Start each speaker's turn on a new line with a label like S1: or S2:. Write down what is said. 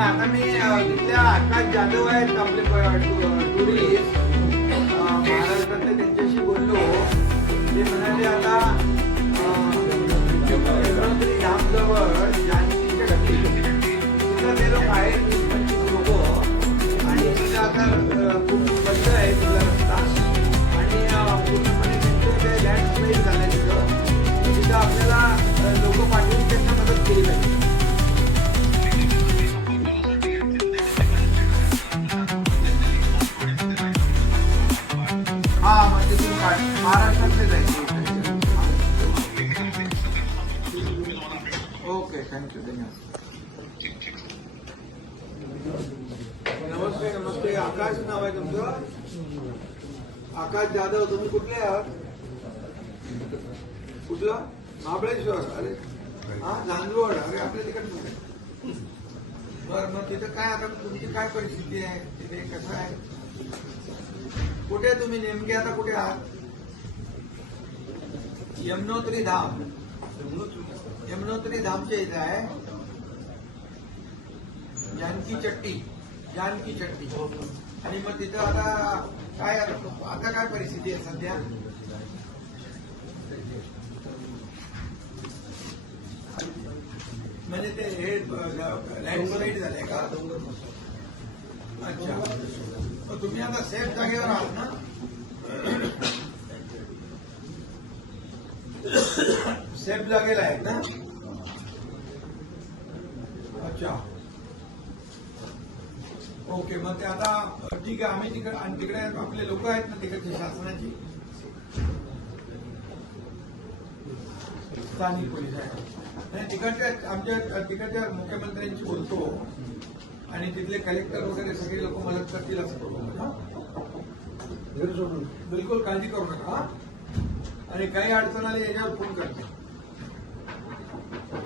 S1: आता मी तिथल्या आकाश जाधव आहेत आपले टुरिस्ट. महाराष्ट्रातले त्यांच्याशी बोललो. ते म्हणाले आता यमुनोत्री धामजवळ जानकीच्या घरी तिथं ते लोक आहेत पंचवीस लोक आणि तिथं आता खूप महाराष्ट्रातलेच आहे ओके थँक्यू धन्यवाद. नमस्ते नमस्ते. आकाश नाव आहे तुमचं? आकाश जाधव तुम्ही कुठले आहात? कुठलं? महाबळेश्वर. अरे हा चांदवड अरे आपल्या तिकडे बरं मग तिथं काय आता तुमची काय परिस्थिती आहे? तिथे कसं आहे? कुठे तुम्ही? नेमके आता कुठे आहात? यमुनोत्री धाम। यमुनोत्री धामच्या इथं आहे. जानकी चट्टी जानकी चट्टी. आणि मग तिथं आता काय आता काय परिस्थिती आहे सध्या? म्हणजे ते हे लँडस्लाईड झाले का? अच्छा. तुम्ही आता सेफ जागेवर आहात ना? सेफ जागेला आहेत ना? अच्छा. ओके मग ते आता ठीक आहे आम्ही तिकडे आणि तिकडे आपले लोक आहेत ना तिकडचे शासनाची? स्थानिक पोलीस आहे नाही तिकडच्या आमच्या तिकडच्या मुख्यमंत्र्यांशी बोलतो. आणि तिथले कलेक्टर वगैरे सगळे लोक मदत करतील असं करू? बिलकुल काळजी करू नका हा? आणि काही अडचण आली याच्यावर फोन करते. Thank you.